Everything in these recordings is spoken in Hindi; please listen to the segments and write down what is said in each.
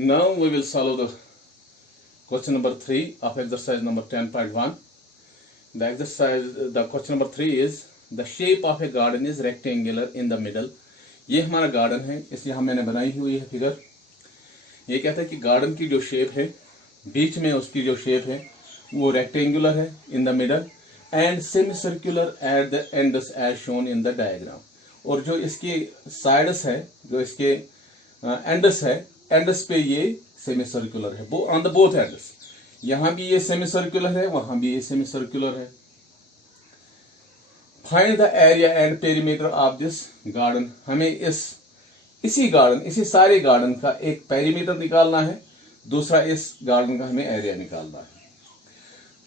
Now we will solve the question number 3 of exercise number 10.1. The question number 3 is the shape of a garden is rectangular in the middle. ये हमारा गार्डन है, इसलिए हम मैंने बनाई हुई है फिगर। ये कहता है कि गार्डन की जो शेप है, बीच में उसकी जो शेप है वो रेक्टेंगुलर है in the middle and semi circular at the ends as shown in the diagram. और जो इसकी साइड्स है, जो इसके एंड्स है, एंड्स पे ये सेमी सर्कुलर है, ऑन द बोथ एंड्स। यहां भी ये सेमी सर्कुलर है, वहां भी ये सेमी सर्कुलर है। Find the area and perimeter of this garden. हमें इसी सारे गार्डन का एक पेरीमीटर निकालना है, दूसरा इस गार्डन का हमें एरिया निकालना है।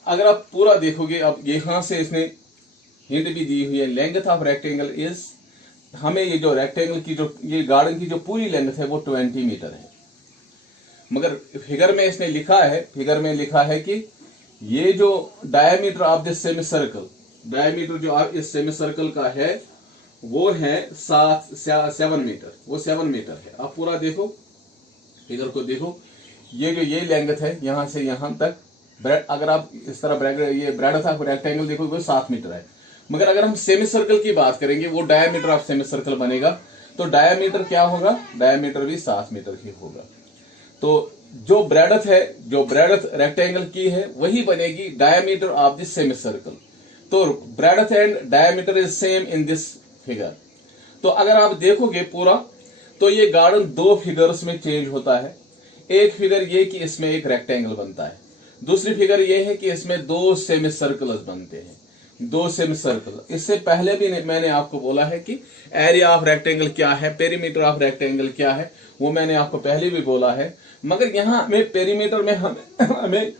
अगर आप पूरा देखोगे, अब यहां से इसने हिंट भी दी हुई है, लेंथ ऑफ रेक्टेंगल इज, हमें ये जो रेक्टेंगल की जो ये गार्डन की जो पूरी लेंथ है वो 20 मीटर है। मगर फिगर में इसने लिखा है कि ये जो diameter of this semi circle, diameter जो इस सेमी सर्कल का है वो है 7 मीटर, वो 7 मीटर है। आप पूरा देखो, फिगर को देखो, ये जो ये लेंथ है यहां से यहां तक, अगर आप इस तरह ये ब्रेडथ ऑफ रेक्टेंगल देखो वो 7 मीटर है। मगर अगर हम सेमी सर्कल की बात करेंगे, वो डायमीटर ऑफ सेमी सर्कल बनेगा, तो डायमीटर क्या होगा, डायमीटर भी 7 मीटर ही होगा। तो जो ब्रेडथ रेक्टेंगल की है वही बनेगी diameter of this semicircle. तो breadth and diameter is same in this figure. तो अगर आप देखोगे पूरा, तो ये गार्डन 2 फिगर्स में चेंज होता है। एक फिगर ये कि इसमें एक रेक्टेंगल बनता है, दूसरी फिगर ये है कि इसमें 2 सेमी सर्कल्स बनते हैं, 2 सेमी सर्कल। इससे पहले भी मैंने आपको बोला है कि एरिया ऑफ रेक्टेंगल क्या है, पेरीमीटर ऑफ रेक्टेंगल क्या है, वो मैंने आपको पहले भी बोला है। मगर यहां हमें पेरीमीटर में हमें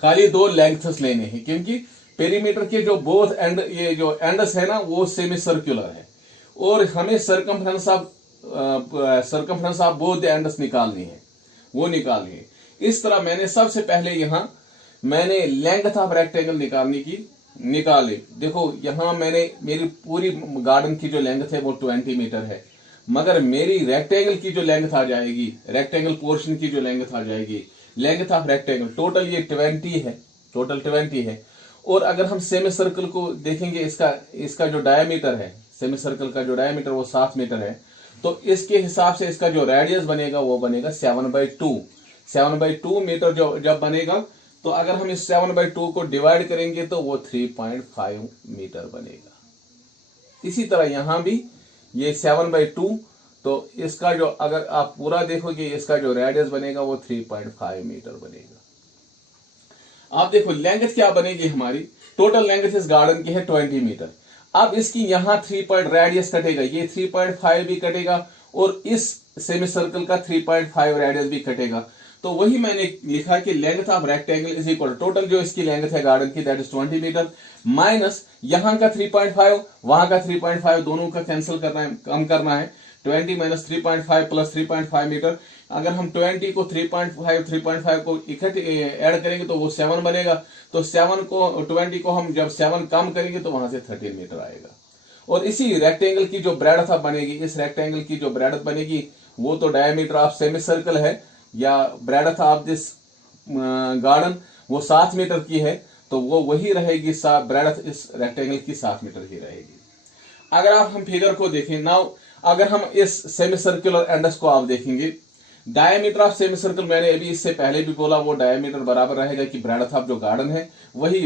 खाली 2 लेंथ्स लेने हैं, क्योंकि पेरीमीटर के जो बोथ एंड, ये जो एंड्स है ना, वो सेमी सर्कुलर है और हमें circumference of both the ends निकालनी है, वो निकालनी है। इस तरह मैंने सबसे पहले मैंने लेंथ ऑफ रेक्टेंगल निकाली। देखो यहां मेरी पूरी गार्डन की जो लेंथ है वो 20 मीटर है, मगर मेरी रेक्टेंगल की जो लेंथ आ जाएगी, रेक्टेंगल पोर्शन की जो लेंथ आ जाएगी, लेंथ ऑफ रेक्टेंगल टोटल ये 20 है। और अगर हम सेमी सर्कल को देखेंगे, इसका जो डायमीटर है, सेमी सर्कल का जो डायमीटर वो 7 मीटर है, तो इसके हिसाब से इसका जो रेडियस बनेगा वो बनेगा 7/2 मीटर जब बनेगा, तो अगर हम इस 7/2 को डिवाइड करेंगे तो वो 3.5 मीटर बनेगा। इसी तरह यहां भी ये 7/2, तो इसका जो, अगर आप पूरा देखोगे, इसका जो रेडियस बनेगा वो 3.5 मीटर बनेगा। आप देखो लेंथ क्या बनेगी हमारी, टोटल लेंथ इस गार्डन की है 20 मीटर। अब इसकी यहां 3 रेडियस कटेगा, ये 3.5 भी कटेगा और इस सेमी सर्कल का 3.5 रेडियस भी कटेगा। तो वही मैंने लिखा कि length of rectangle is equal, total जो इसकी लेंथ है गार्डन की दैट इज 20 मीटर, माइनस यहां का 3.5, वहां का 3.5, दोनों का कैंसिल करना है, कम करना है। 20 माइनस 3.5 प्लस 3.5 मीटर। अगर हम 20 को 3.5 को इकट्ठे ऐड करेंगे तो वो 7 बनेगा। तो 20 को हम जब 7 कम करेंगे तो वहां से 13 मीटर आएगा। और इसी रेक्टेंगल की जो ब्रेडथ बनेगी, इस रेक्टेंगल की जो ब्रेडथ बनेगी वो तो डायमीटर ऑफ सेमी सर्कल है, या ब्रेडथ ऑफ दिस गार्डन वो 7 मीटर की है, तो वो वही रहेगी, ब्रेडथ इस रेक्टेंगल की 7 मीटर ही रहेगी। अगर आप हम फिगर को देखें नाउ, अगर हम इस सेमी सर्कुलर एंडस को आप देखेंगे, डायमीटर ऑफ सेमी सर्कल मैंने अभी इससे पहले भी बोला, वो डायमीटर बराबर रहेगा कि ब्रेडथ ऑफ जो गार्डन है, वही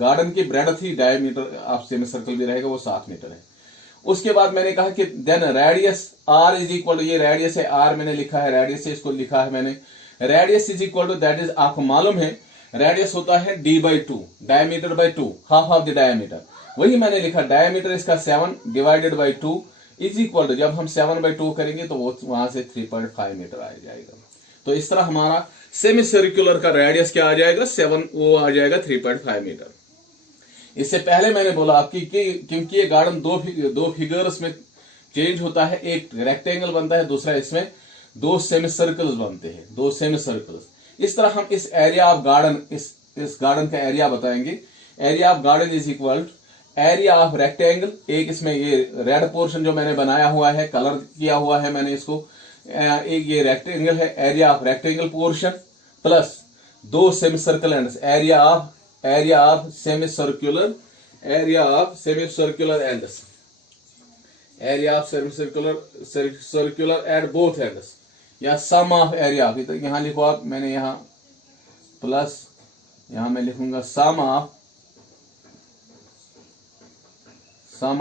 गार्डन की breadth he diameter of semi circle भी रहेगा, वो 7 मीटर है। उसके बाद मैंने कहा कि then radius r is equal, ये रेडियस है आर, मैंने लिखा है रेडियस से, इसको लिखा है मैंने, radius is equal to, that is आपको मालूम है रेडियस होता है d/2, diameter by 2, half of the diameter. वही मैंने लिखा, डायमीटर इसका 7 divided by 2 is equal to, जब हम 7/2 करेंगे तो वो वहां से 3.5 मीटर आ जाएगा। तो इस तरह हमारा सेमी सर्कुलर का रेडियस क्या आ जाएगा, 7, वो आ जाएगा 3.5 मीटर। इससे पहले मैंने बोला आपकी क्योंकि ये गार्डन 2 फिगर्स में चेंज होता है, एक रेक्टेंगल बनता है, दूसरा इसमें 2 सेमी सर्कल्स बनते हैं, 2 सेमी सर्कल्स। इस तरह हम इस एरिया ऑफ गार्डन, इस गार्डन का एरिया बताएंगे। Area of garden is equal area of rectangle, एक इसमें ये रेड पोर्शन जो मैंने बनाया हुआ है, कलर किया हुआ है मैंने इसको, एक ये रेक्टेंगल है, area of rectangle portion plus दो semicircle ends, area of semicircular ends, area of semi circular at both ends, या सम ऑफ एरिया। तो यहां लिखो आप, मैंने यहां प्लस, यहां मैं लिखूंगा sum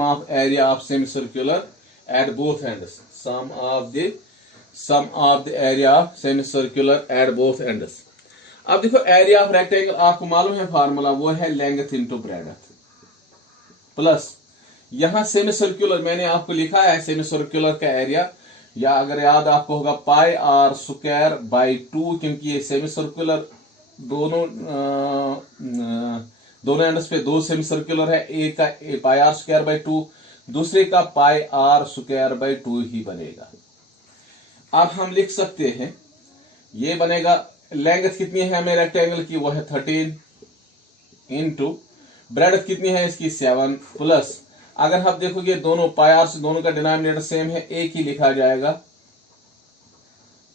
of area of semi circular at both ends, sum of the area of semi circular at both ends. अब देखो एरिया ऑफ रेक्टेंगल आपको मालूम है फार्मूला, वो है लेंथ इनटू ब्रेडथ, प्लस यहां सेमी सर्कुलर मैंने आपको लिखा है सेमी सर्कुलर का एरिया, या अगर याद आपको होगा पाई आर स्क्वायर बाई 2, क्योंकि ये सेमी सर्कुलर दोनों एंड्स पे दो सेमी सर्कुलर है, एक का पाई आर स्क्वायर बाई 2, दूसरे का पाई आर स्क्वायर बाई 2 ही बनेगा। अब हम लिख सकते हैं ये बनेगा, लेंथ कितनी है हमें रेक्टेंगल की, वो है 13 इंटू ब्रेडथ कितनी है इसकी 7, प्लस अगर आप देखोगे दोनों पाई आर से दोनों का डिनोमिनेटर सेम है, एक ही लिखा जाएगा,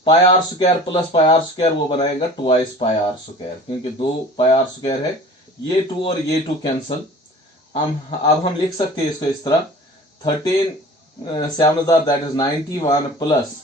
pi r square plus pi r square वो बनाएगा ट्वाइस पाई आर स्क्वायर, क्योंकि दो पाई आर स्क्वायर है, ये 2 और ये 2 कैंसल। अब हम लिख सकते हैं इसको इस तरह, 13 7,000 दैट इज 91 प्लस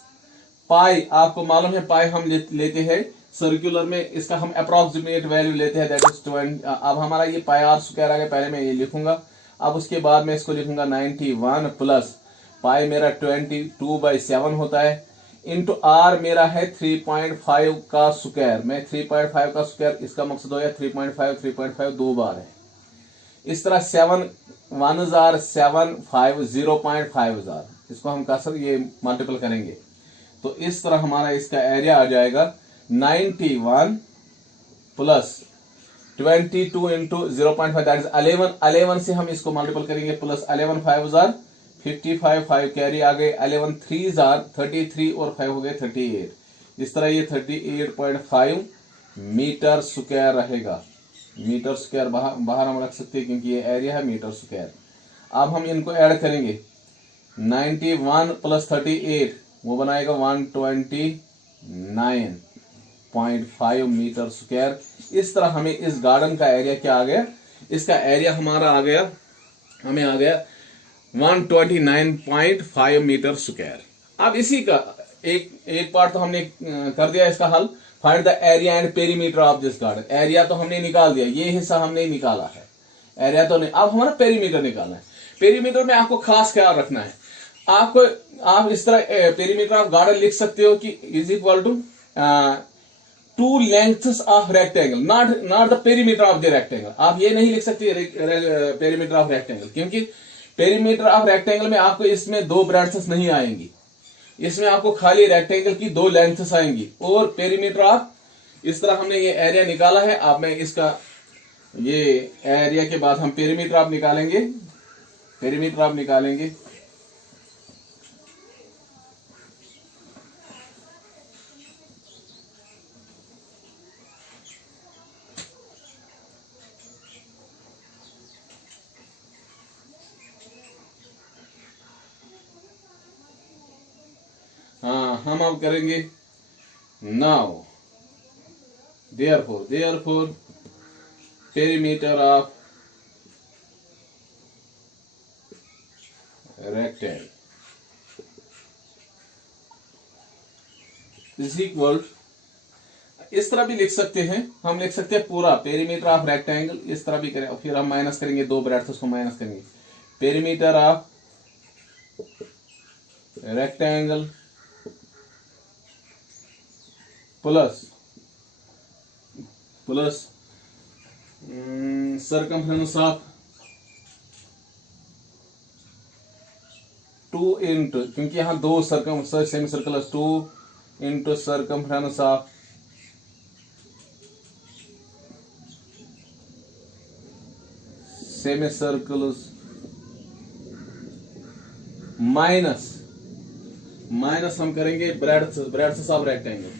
पाई, आपको मालूम है पाई हम लेते हैं सर्कुलर में, इसका हम अप्रोक्सीमेट वैल्यू लेते हैं दैट इज 20। अब हमारा ये पाई आर स्क्वायर आ गया, पहले मैं ये लिखूंगा, अब उसके बाद मैं इसको लिखूंगा 91 प्लस पाई मेरा 22/7 होता है, इंटू आर मेरा है 3.5 का स्क्वायर, मैं 3.5 का स्क्वायर, इसका मकसद हो गया 3.5 2 बार है, इस तरह 7 1,000 7 5 0.5,000, इसको हम कसर ये मल्टीपल करेंगे, तो इस तरह हमारा इसका एरिया आ जाएगा 91 प्लस 22 इंटू 0.5 दैट इज 11 से हम इसको मल्टीपल करेंगे, प्लस 11 5,000 55 5 कैरी आ गए, 11 3,000 33 और 5 हो गए 38, इस तरह ये 38.5 मीटर स्क्वायर रहेगा। मीटर स्क्वायर बाहर हम रख सकते हैं क्योंकि ये एरिया है मीटर स्क्वायर। अब हम इनको ऐड करेंगे, 91 प्लस 38 वो बनाएगा 129.5 मीटर स्क्वायर। इस तरह हमें इस गार्डन का एरिया क्या आ गया, इसका एरिया हमारा आ गया, हमें आ गया 129.5 मीटर स्क्वायर। अब इसी का एक पार्ट तो हमने कर दिया इसका हल, find the area and perimeter of this garden. Area तो हमने निकाल दिया, ये हिस्सा हमने निकाला है, एरिया तो नहीं। अब हमारा पेरीमीटर निकालना है। पेरीमीटर में आपको खास ख्याल रखना है, आप इस तरह पेरीमीटर ऑफ गार्डन लिख सकते हो कि is equal to 2 lengths of rectangle, not the perimeter of the rectangle. आप ये नहीं लिख सकते पेरीमीटर ऑफ रेक्टेंगल, क्योंकि पेरीमीटर ऑफ रेक्टेंगल में आपको इसमें 2 ब्रांचेस नहीं आएंगी, इसमें आपको खाली रेक्टेंगल की 2 लेंथ्स आएंगी। और पेरीमीटर ऑफ, इस तरह हमने ये एरिया निकाला है। अब मैं इसका ये एरिया के बाद हम पेरीमीटर ऑफ निकालेंगे, पेरीमीटर ऑफ निकालेंगे। हाँ, हम अब करेंगे now therefore perimeter of rectangle is equal, इस तरह भी लिख सकते हैं, हम लिख सकते हैं पूरा पेरीमीटर ऑफ रेक्टेंगल, इस तरह भी करें, फिर हम माइनस करेंगे 2 ब्रैकेट्स को माइनस करेंगे, perimeter of rectangle plus circumference of 2 into, क्योंकि यहां 2 semi circle 2 into circumference of semi circles minus हम करेंगे breadth of rectangle,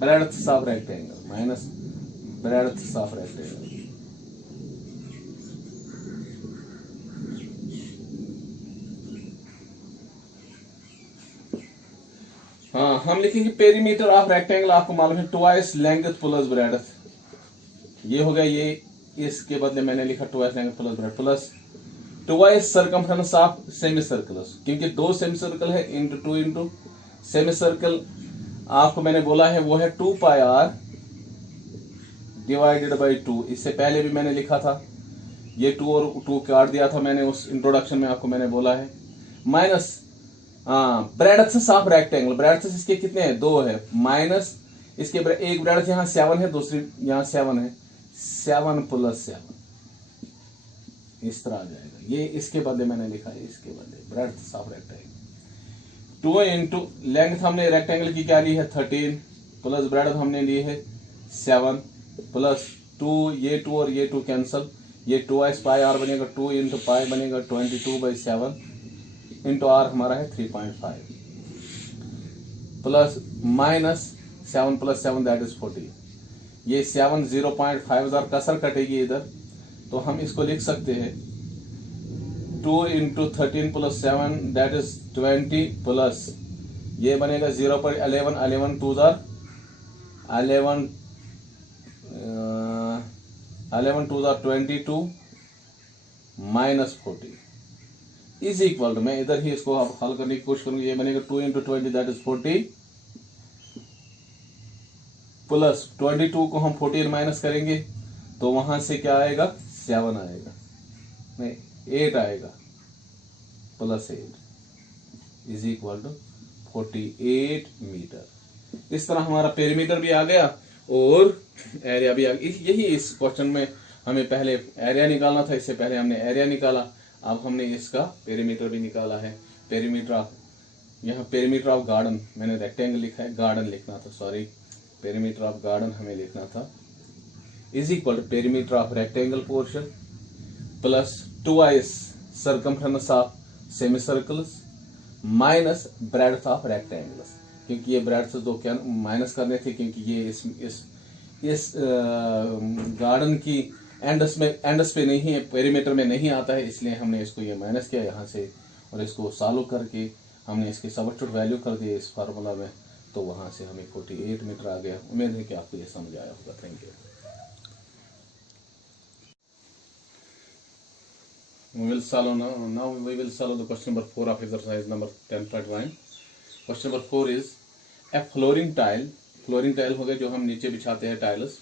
breadth of rectangle minus breadth of rectangle। हाँ, हम लिखेंगे पेरीमीटर ऑफ रेक्टेंगल, आपको मालूम है ट्वाइस लेंथ प्लस ब्रेडथ, ये हो गया, ये इसके बदले मैंने लिखा twice length plus breadth plus twice circumference of semi circle, क्योंकि दो सेमी सर्कल है, into two into semi circle आपको मैंने बोला है वो है 2 पाई आर डिवाइडेड बाई 2। इससे पहले भी मैंने लिखा था, ये 2 और 2 काट दिया था मैंने उस इंट्रोडक्शन में, आपको मैंने बोला है minus breadth of rectangle, breadth इसके कितने हैं, 2 है, माइनस इसके एक ब्रेडथ यहाँ 7 है, दूसरी यहाँ 7 है, 7 प्लस 7 इस तरह आ जाएगा। ये इसके बदले मैंने लिखा है, इसके बदले breadth of rectangle 2 into length हमने रेक्टेंगल की क्या ली है 13 प्लस ब्रेडथ हमने ली है 7 प्लस 2, ये 2 और ये 2 कैंसल, ये 2 पाई आर बनेगा, 2 इंटू पाई बनेगा 22/7 इंटू आर हमारा है 3.5 plus minus 7 plus 7 that is 40। ये 7 0.5000 कसर कटेगी इधर, तो हम इसको लिख सकते हैं 2 into 13 plus 7 that is 20 plus ये बनेगा 0.11 11 2 22 माइनस 40 इज इक्वल टू, मैं इधर ही इसको आप हल करने की कोशिश करूंगी, ये बनेगा 2 इंटू 20 दैट इज 40 प्लस 22 को हम 14 माइनस करेंगे तो वहां से क्या आएगा 7 आएगा, नहीं 8 आएगा, plus 8 is equal to 48 metre. इस तरह हमारा पेरीमीटर भी आ गया और एरिया भी आ गया। यही इस क्वेश्चन में हमें पहले एरिया निकालना था, इससे पहले हमने एरिया निकाला, अब हमने इसका पेरीमीटर भी निकाला है। पेरीमीटर ऑफ, यहाँ पेरीमीटर ऑफ गार्डन मैंने रेक्टेंगल लिखा है, गार्डन लिखना था, सॉरी पेरीमीटर ऑफ गार्डन हमें लिखना था, is equal to perimeter of rectangle portion plus twice circumference of semi circles minus breadth of rectangles, क्योंकि ये ब्रेडथ दो क्या माइनस करने थे, क्योंकि ये इस गार्डन की एंडस पे नहीं है, पेरीमीटर में नहीं आता है, इसलिए हमने इसको ये माइनस किया यहाँ से और इसको सॉल्व करके हमने इसके सबस्टिट्यूट वैल्यू कर दिए इस फार्मूला में, तो वहां से हमें 48 मीटर आ गया। उम्मीद है कि आपको ये समझ आया होगा। Thank you. We will solve now we will solve the question number 4 of exercise number 10.1. Question number 4 is a flooring tile हो गया जो हम नीचे बिछाते हैं tiles,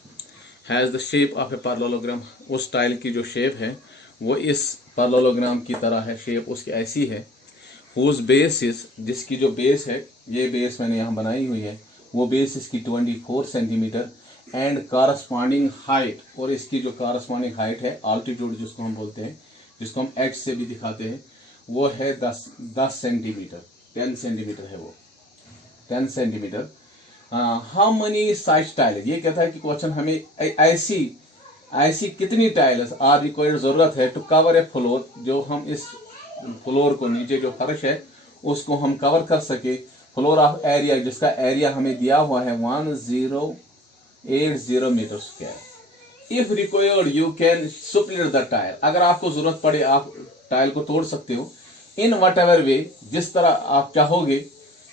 has the shape of a parallelogram, उस टाइल की जो शेप है वो इस पैरेललोग्राम की तरह है, शेप उसकी ऐसी है, whose base is, जिसकी जो बेस है, ये बेस मैंने यहाँ बनाई हुई है, वो बेस इसकी 24 सेंटीमीटर एंड कॉरस्पॉन्डिंग हाइट, और इसकी जो कॉरस्पॉन्डिंग हाइट है ऑल्टीट्यूड जिसको हम बोलते हैं, जिसको हम एच से भी दिखाते हैं, वो है 10 सेंटीमीटर, 10 सेंटीमीटर है वो, 10 centimetre. How many size tile, ये कहता है कि क्वेश्चन हमें ऐसी कितनी टाइल्स आर रिक्वायर्ड, जरूरत है टू कवर ए फ्लोर, जो हम इस फ्लोर को, नीचे जो फर्श है उसको हम कवर कर सके, फ्लोर ऑफ एरिया जिसका एरिया हमें दिया हुआ है 1080 metre square. If required you can split the tile, अगर आपको जरूरत पड़े आप टाइल को तोड़ सकते हो, इन वट एवर वे, जिस तरह आप चाहोगे,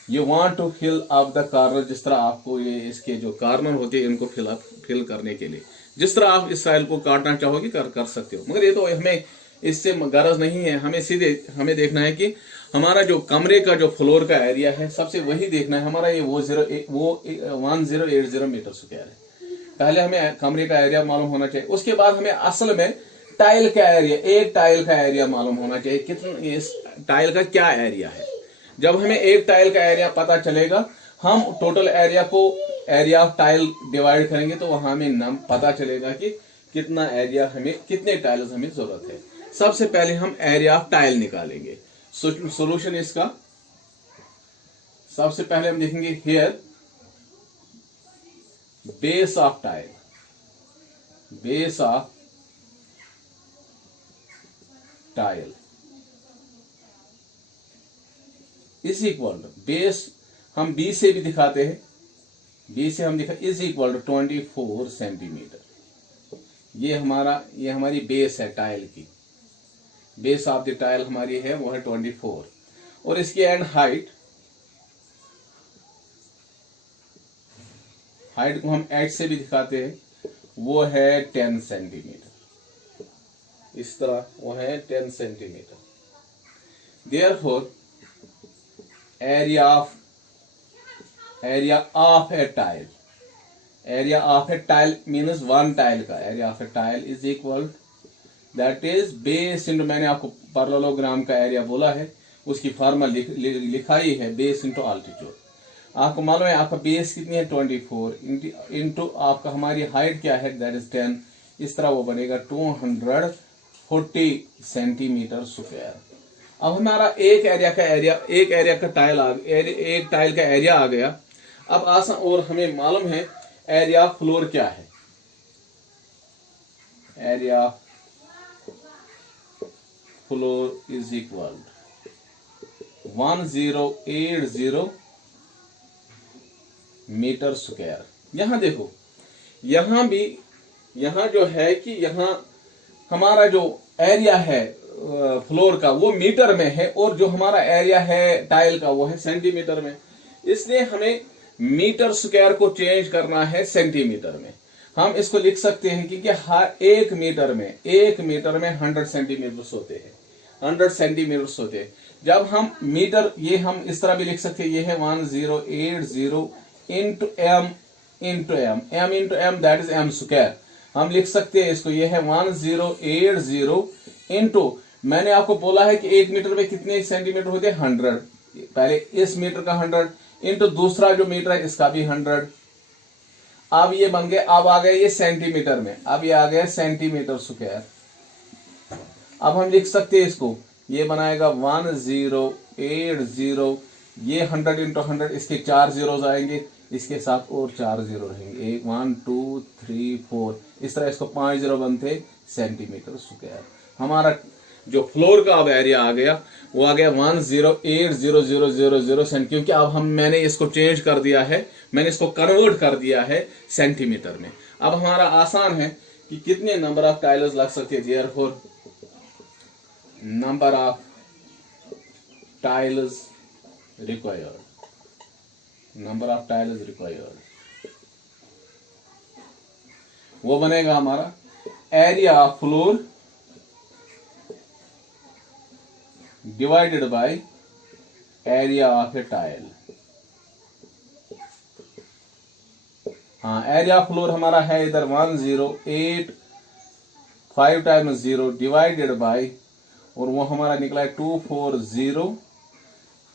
you want to fill up the corner, जिस तरह आपको ये इसके जो कॉर्नर होते हैं इनको फिल करने के लिए, जिस तरह आप इस टाइल को काटना चाहोगे कर सकते हो, मगर ये तो हमें इससे गरज नहीं है, हमें सीधे हमें देखना है कि हमारा जो कमरे का जो फ्लोर का एरिया है सबसे वही देखना है, हमारा ये वो 1080 मीटर स्क्वायर है। पहले हमें कमरे का एरिया मालूम होना चाहिए, उसके बाद हमें असल में टाइल का एरिया, एक टाइल का एरिया मालूम होना चाहिए, कितना इस टाइल का क्या एरिया है। जब हमें एक टाइल का एरिया पता चलेगा, हम टोटल एरिया को एरिया ऑफ टाइल डिवाइड करेंगे तो वहां हमें पता चलेगा कि कितना एरिया हमें, कितने टाइल्स हमें जरूरत है। सबसे पहले हम एरिया ऑफ टाइल निकालेंगे। सॉल्यूशन इसका, सबसे पहले हम देखेंगे here base of tile, base of tile is equal to, base हम बी से भी दिखाते हैं, बी से हम दिखा इज इक्वल टू 24 सेंटीमीटर। ये हमारी बेस है टाइल की, बेस ऑफ द टाइल हमारी है वो है 24, और इसकी एंड हाइट हाइट को हम h से भी दिखाते हैं, वो है 10 सेंटीमीटर। इस तरह वो है 10 centimetre. Therefore area of a tile, area of a tile means one tile का area of a tile is equal, that is base into, मैंने आपको पैरेललोग्राम का एरिया बोला है, उसकी फॉर्मूला लिखाई है, बेस इंटू अल्टीट्यूड। आपको मालूम है आपका बेस कितनी है 24 इंटू आपका हमारी हाइट क्या है, दैट इज 10। इस तरह वो बनेगा 240 सेंटीमीटर स्क्वायर। अब हमारा एक एरिया का टाइल एक टाइल का एरिया आ गया। अब आसान, और हमें मालूम है एरिया फ्लोर क्या है, area floor is equal 1080 metre square. यहां देखो, यहां भी, यहां जो है कि यहां हमारा जो एरिया है फ्लोर का वो मीटर में है, और जो हमारा एरिया है टाइल का वो है सेंटीमीटर में। इसलिए हमें मीटर स्क्वायर को चेंज करना है सेंटीमीटर में। हम इसको लिख सकते हैं कि हर एक मीटर में 100 सेंटीमीटर होते हैं, 100 सेंटीमीटर होते हैं। जब हम मीटर, ये हम इस तरह भी लिख सकते हैं, ये है 1080 into m into m, m into m that is m square. हम लिख सकते हैं इसको, ये है 1080 इंटू, मैंने आपको बोला है कि एक मीटर में कितने सेंटीमीटर होते हैं 100, पहले इस मीटर का 100 इंटू दूसरा जो मीटर है इसका भी 100। अब ये बन गए, अब आ गए ये सेंटीमीटर में, अब ये आ गया सेंटीमीटर स्क्वायर। अब हम लिख सकते हैं इसको, ये बनाएगा 1080, ये 100 इंटू 100, इसके 4 जीरोज आएंगे, इसके साथ और 4 जीरो रहेंगे, 1 2 3 4, इस तरह इसको 5 जीरो बनते सेंटीमीटर स्क्वायर। हमारा जो फ्लोर का अब एरिया आ गया वो आ गया 1080,000 सेंट, क्योंकि अब मैंने इसको चेंज कर दिया है, मैंने इसको कन्वर्ट कर दिया है सेंटीमीटर में। अब हमारा आसान है कि कितने नंबर ऑफ टाइल्स लग सकते हैं। Therefore number of tiles required, number of tiles required, वो बनेगा हमारा area of floor divided by area of a tile. हाँ, एरिया ऑफ फ्लोर हमारा है इधर 1085 टाइम्स 0 डिवाइडेड बाय, और वो हमारा निकला है 240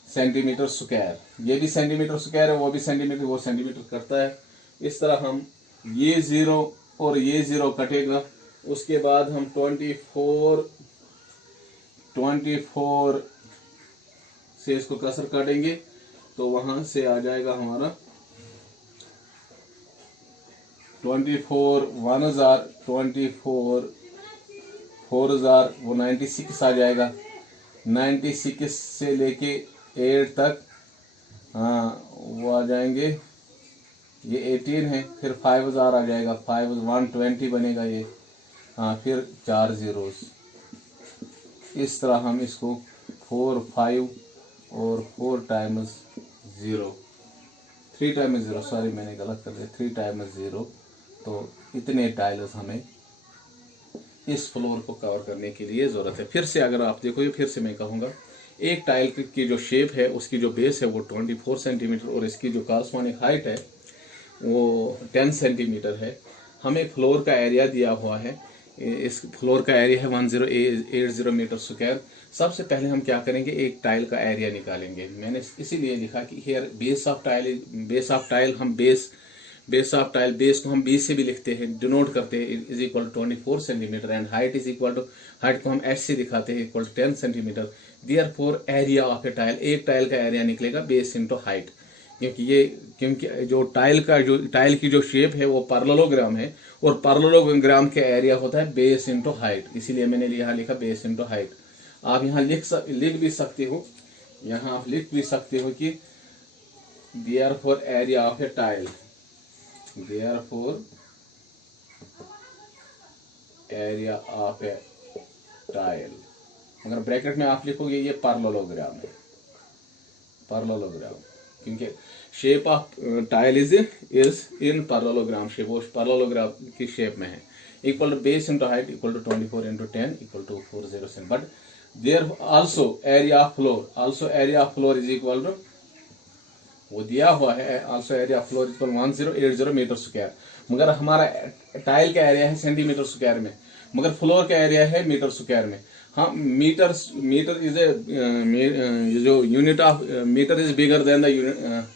सेंटीमीटर स्क्वायर। ये भी सेंटीमीटर स्क्वायर है, वो भी सेंटीमीटर, वो सेंटीमीटर करता है। इस तरह हम ये 0 और ये 0 कटेगा, उसके बाद हम 24 से इसको कसर काटेंगे तो वहां से आ जाएगा हमारा 24 1000, 24 4000, वो 96 आ जाएगा। 96 से लेके 8 तक, हाँ वो आ जाएंगे, ये 18 है, फिर 5000 आ जाएगा, 120 बनेगा ये, हाँ फिर 4 जीरोस। इस तरह हम इसको 4 5 और 4 टाइम्स 0, 3 टाइम्स 0, सॉरी मैंने गलत कर दिया, 3 टाइम्स 0, तो इतने टाइल्स हमें इस फ्लोर को कवर करने के लिए ज़रूरत है। फिर से अगर आप देखो, फिर से मैं कहूँगा, एक टाइल की जो शेप है उसकी जो बेस है वो 24 सेंटीमीटर और इसकी जो कॉरस्पॉन्डिंग हाइट है वो 10 सेंटीमीटर है। हमें फ्लोर का एरिया दिया हुआ है, इस फ्लोर का एरिया है 1080 मीटर स्क्वायर। सबसे पहले हम क्या करेंगे, एक टाइल का एरिया निकालेंगे। मैंने इसीलिए लिखा कि हेयर बेस ऑफ टाइल, हम बेस ऑफ टाइल, बेस को हम बी से भी लिखते हैं, डिनोट करते हैं, is equal 24 centimetre, and height is equal to, height को हम एच से दिखाते हैं, equal 10 centimetre. Therefore area of a tile, एक टाइल का एरिया निकलेगा बेस इंटू हाइट, क्योंकि जो टाइल की जो शेप है वो पैरेललोग्राम है, और पैरेललोग्राम के एरिया होता है बेस इंटू हाइट, इसीलिए मैंने यहाँ लिखा बेस इंटू हाइट। आप यहाँ लिख भी सकते हो, यहाँ आप लिख भी सकते हो कि therefore area of a tile, therefore area of a tile, अगर ब्रैकेट में आप लिखोगे ये पैरेललोग्राम है, पैरेललोग्राम, क्योंकि shape of tile is in parallelogram shape, वो पैरेललोग्राम की शेप में है। Equal to base into height equal to 24 into 10 equal to 407। But there also area of floor is equal to, वो दिया हुआ है also area of floor equal 1080 metre square, मगर हमारा टाइल का एरिया है सेंटीमीटर स्क्वायर में, मगर फ्लोर का एरिया है मीटर स्क्वायर में। हाँ, मीटर इज ए जो unit of metre is bigger than the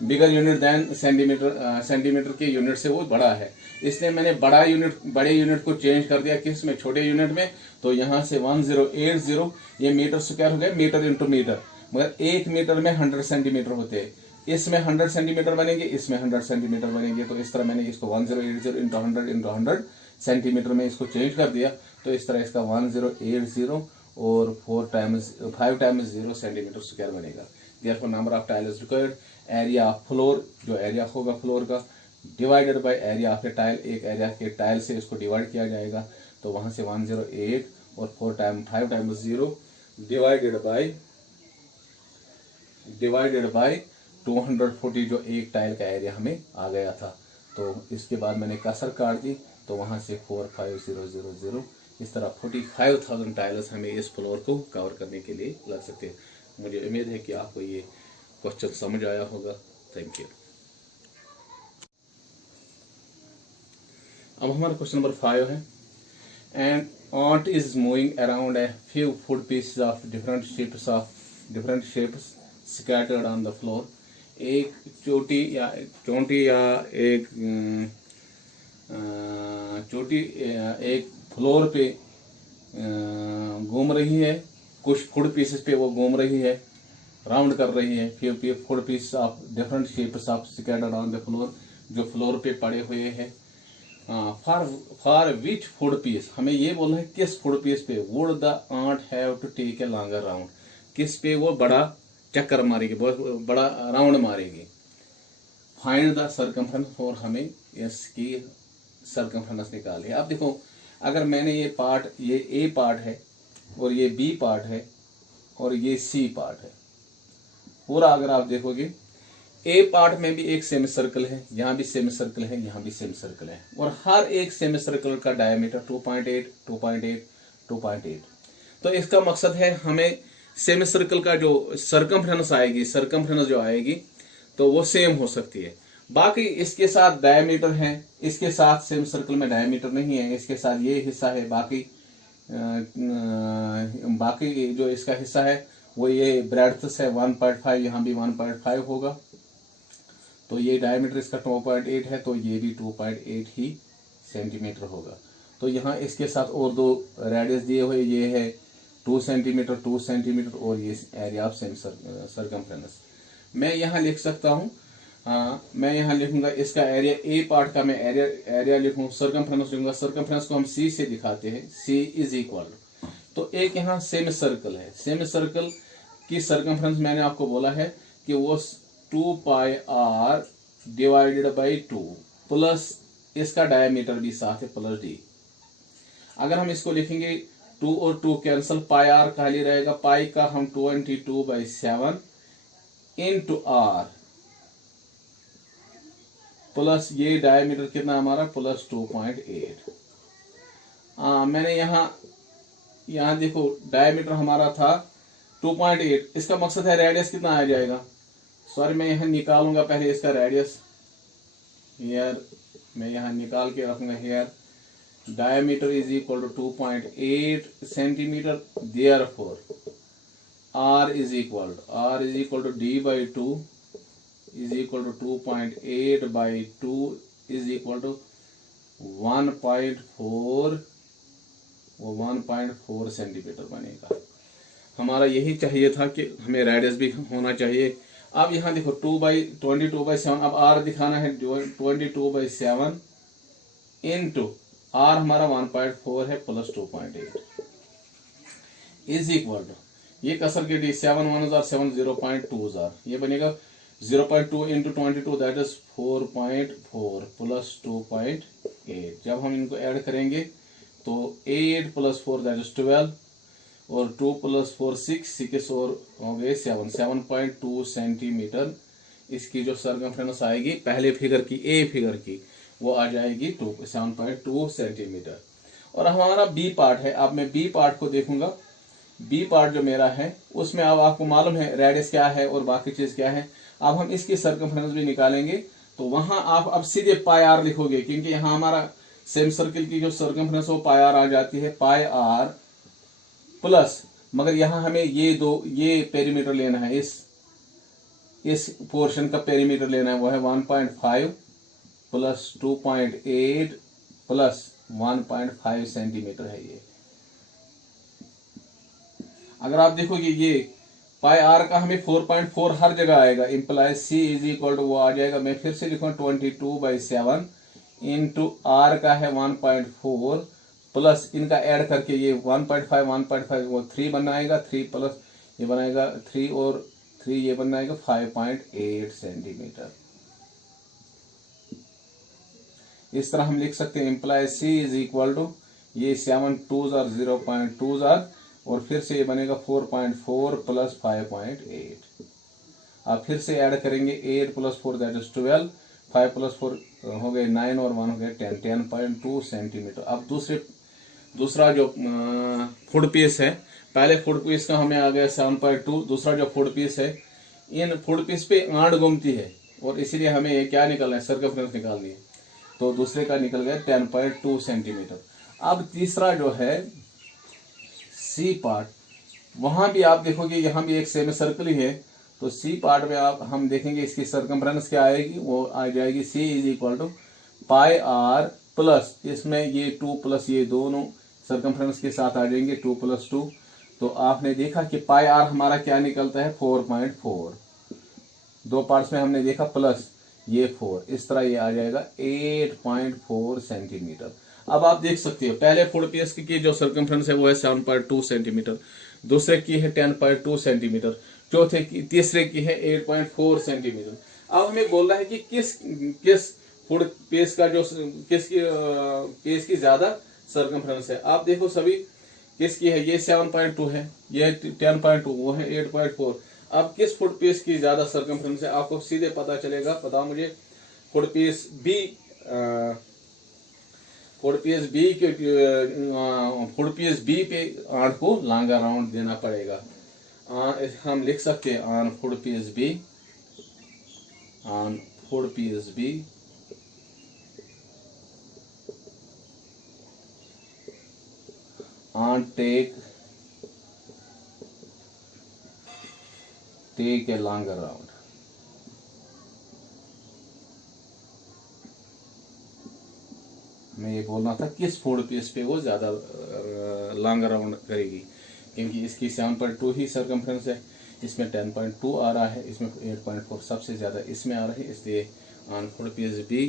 bigger unit than centimetre, centimetre के यूनिट से वो बड़ा है, इसलिए मैंने बड़े यूनिट को चेंज कर दिया किस में, छोटे यूनिट में। तो यहाँ से 1080 ये मीटर स्क्वायर हो गया, मीटर इंटू मीटर, मगर 1 मीटर में 100 सेंटीमीटर होते हैं, इसमें 100 सेंटीमीटर बनेंगे, इसमें 100 सेंटीमीटर बनेंगे। तो इस तरह मैंने इसको 1080 इंटू 100 सेंटीमीटर में इसको चेंज कर दिया। तो इस तरह इसका 1080 और 5 टाइम्स 0 सेंटीमीटर स्क्वायर बनेगा। Therefore number of tile is required, area of floor, जो एरिया होगा फ्लोर का, divided by area of a tile, एक एरिया के टाइल से इसको डिवाइड किया जाएगा। तो वहां से 108 और 5 टाइम्स 0 डिवाइडेड बाय 240, जो एक टाइल का एरिया हमें आ गया था। तो इसके बाद मैंने कसर काट दी, तो वहां से 45000, इस तरह 45,000 टाइल्स हमें इस फ्लोर को कवर करने के लिए लग सकते हैं। मुझे उम्मीद है कि आपको ये क्वेश्चन समझ आया होगा। Thank you. अब हमारा क्वेश्चन नंबर 5 है, and ant is moving around a few food pieces of different shapes scattered on the floor। एक चोटी या एक फ्लोर पे घूम रही है, कुछ फूड पीसेस पे वो घूम रही है, राउंड कर रही है। फिर food piece of different shapes of scattered on the floor, जो फ्लोर पे पड़े हुए हैं। फॉर विच फूड पीस, हमें ये बोलना है किस फूड पीस पे would the ant have to take a longer round, किस पे वो बड़ा चक्कर मारेगी, बहुत बड़ा राउंड मारेगी। फाइंड द सर्कमफ्रेंस, और हमें इसकी सर्कमफ्रेंस निकाली। अब देखो, अगर मैंने ये ए पार्ट है और ये बी पार्ट है और ये सी पार्ट है, पूरा अगर आप देखोगे ए पार्ट में भी एक सेमी सर्कल है, यहाँ भी सेमी सर्कल है, यहाँ भी सेमी सर्कल है, और हर एक सेमी सर्कल का डायमीटर 2.8, 2.8, 2.8। तो इसका मकसद है हमें सेमी सर्कल का जो सर्कमफ्रेंस आएगी तो वो सेम हो सकती है। बाकी इसके साथ डायमीटर है, इसके साथ सेमी सर्कल में डायमीटर नहीं है, इसके साथ ये हिस्सा है, बाकी जो इसका हिस्सा है वो ये ब्रेड्थ है 1.5, यहाँ भी 1.5 होगा। तो ये डायमीटर इसका 2.8 है, तो ये भी 2.8 ही सेंटीमीटर होगा। तो यहाँ इसके साथ और दो रेडियस दिए हुए, ये है 2 सेंटीमीटर और ये एरिया ऑफ सेमी सर्कमफ्रेंस। मैं यहाँ लिख सकता हूँ, मैं यहाँ लिखूंगा इसका एरिया, ए पार्ट का मैं एरिया लिखूँ, सर्कमफ्रेंस लिखूंगा। सर्कमफ्रेंस को हम सी से दिखाते हैं, सी इज इक्वल। तो एक यहाँ सेमी सर्कल है, सेमी सर्कल की सर्कमफ्रेंस मैंने आपको बोला है कि वो 2πr डिवाइडेड बाई 2 प्लस इसका डायमीटर भी साथ है प्लस डी। अगर हम इसको लिखेंगे 2 और 2 कैंसल, पाई आर खाली रहेगा, पाई का हम 22/7 इंटू आर प्लस ये डायमीटर कितना हमारा प्लस 2.8। मैंने यहाँ देखो डायमीटर हमारा था 2.8, इसका मकसद है रेडियस कितना आ जाएगा। सॉरी, मैं यहाँ निकालूंगा पहले इसका रेडियस, हेयर मैं यहाँ निकाल के रखूंगा। Here diameter is equal to 2.8 centimetre, therefore r is equal to d by 2 is equal to 2.8 by 2 is equal to 1.4, वो 1.4 सेंटीमीटर बनेगा। हमारा यही चाहिए था कि हमें रेडियस भी होना चाहिए। अब यहाँ देखो 22/7, अब r दिखाना है 22/7 इंटू r हमारा 1.4 है प्लस 2.8 इज इक्वल टू, ये कसर के डी 7 1 7 0.2, ये बनेगा 0.2 इंटू 22, दैट इज 4.4 प्लस 2.8। जब हम इनको ऐड करेंगे तो 8 प्लस 4 दैट इज 12 और 2 प्लस 4 6 और हो गए 7.2 सेंटीमीटर इसकी जो सर्कमफ्रेंस आएगी पहले फिगर की, ए फिगर की, वो आ जाएगी 7.2 सेंटीमीटर। और हमारा बी पार्ट है। अब मैं बी पार्ट को देखूंगा। बी पार्ट जो मेरा है उसमें अब आपको मालूम है रेडियस क्या है और बाकी चीज क्या है। अब हम इसकी सर्कमफ्रेंस भी निकालेंगे, तो वहां आप अब सीधे पाई आर लिखोगे, क्योंकि यहाँ हमारा सेम सर्किल की जो सर्कमफ्रेंस वो पाई आर आ जाती है, पाई आर प्लस, मगर यहाँ हमें ये पेरीमीटर लेना है, इस पोर्शन का पेरीमीटर लेना है, वो है 1.5 प्लस 2.8 प्लस 1.5 सेंटीमीटर है ये। अगर आप देखोगे ये पाई आर का हमें 4.4 हर जगह आएगा, implies c is equal to वो आ जाएगा, मैं फिर से लिखूँ 22/7 इंटू आर का है 1.4 प्लस इनका ऐड करके ये 1.5 वो 3 बनाएगा, 3 प्लस ये बनाएगा 3 और 3 ये बनाएगा 5.8 सेंटीमीटर। इस तरह हम लिख सकते हैं implies c is equal to ये 7 2s और 0.2s और फिर से ये बनेगा 4.4 प्लस 5.8। अब फिर से ऐड करेंगे 8 प्लस 4 दैट इज 12, 5 प्लस 4 हो गए 9 और 1 हो गए 10.2 सेंटीमीटर। अब दूसरा जो फुट पीस है, पहले फुट पीस का हमें आ गया 7.2, दूसरा जो फुट पीस है इन फुट पीस पे आंट घूमती है और इसीलिए हमें ये क्या निकलना है, सर्कमफ्रेंस निकालनी है, तो दूसरे का निकल गया 10.2 सेंटीमीटर। अब तीसरा जो है सी पार्ट, वहां भी आप देखोगे यहाँ भी एक सेमी सर्कल ही है, तो सी पार्ट में आप हम देखेंगे इसकी सर्कमफ्रेंस क्या आएगी, वो आ जाएगी C is equal to pi r plus, इसमें ये 2 प्लस ये दोनों सर्कमफ्रेंस के साथ आ जाएंगे 2 + 2, तो आपने देखा कि पाई आर हमारा क्या निकलता है 4.4, दो पार्ट्स में हमने देखा प्लस ये 4, इस तरह ये आ जाएगा 8.4 सेंटीमीटर। अब आप देख सकते हो पहले फुट पीस की जो सर्कमफ्रेंस है वो है 7.2 सेंटीमीटर, दूसरे की है 10.2 सेंटीमीटर, तीसरे की है 8.4 सेंटीमीटर। अब हमें बोल रहा है कि किस फुट पीस का जो पीस की ज्यादा सर्कमफ्रेंस है। आप देखो सभी किसकी है, ये 7.2 है, ये 10.2, वो है 8.4। अब किस फुट पीस की ज्यादा सर्कमफ्रेंस है आपको सीधे पता चलेगा। बताओ मुझे, फुट पीस बी पे आर्ट को लॉन्गर राउंड देना पड़ेगा। हम लिख सकते हैं on food piece b on take a longer round। मैं ये बोलना था किस फुट पीस पे वो ज्यादा लॉन्गर राउंड करेगी, क्योंकि इसकी 7.2 ही सर्कमफ्रेंस है, इसमें 10.2 आ रहा है, इसमें 8.4 सबसे ज्यादा इसमें आ रहा है, इसलिए on food piece b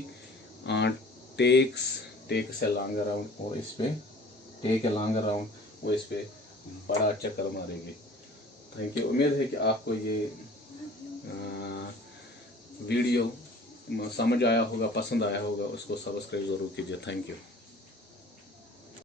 takes a longer round, और इस पे टेक ए लॉन्गर राउंड, वो इस पे बड़ा चक्कर मारेंगे। Thank you. उम्मीद है कि आपको ये वीडियो समझ आया होगा, पसंद आया होगा, उसको सब्सक्राइब जरूर कीजिए। Thank you.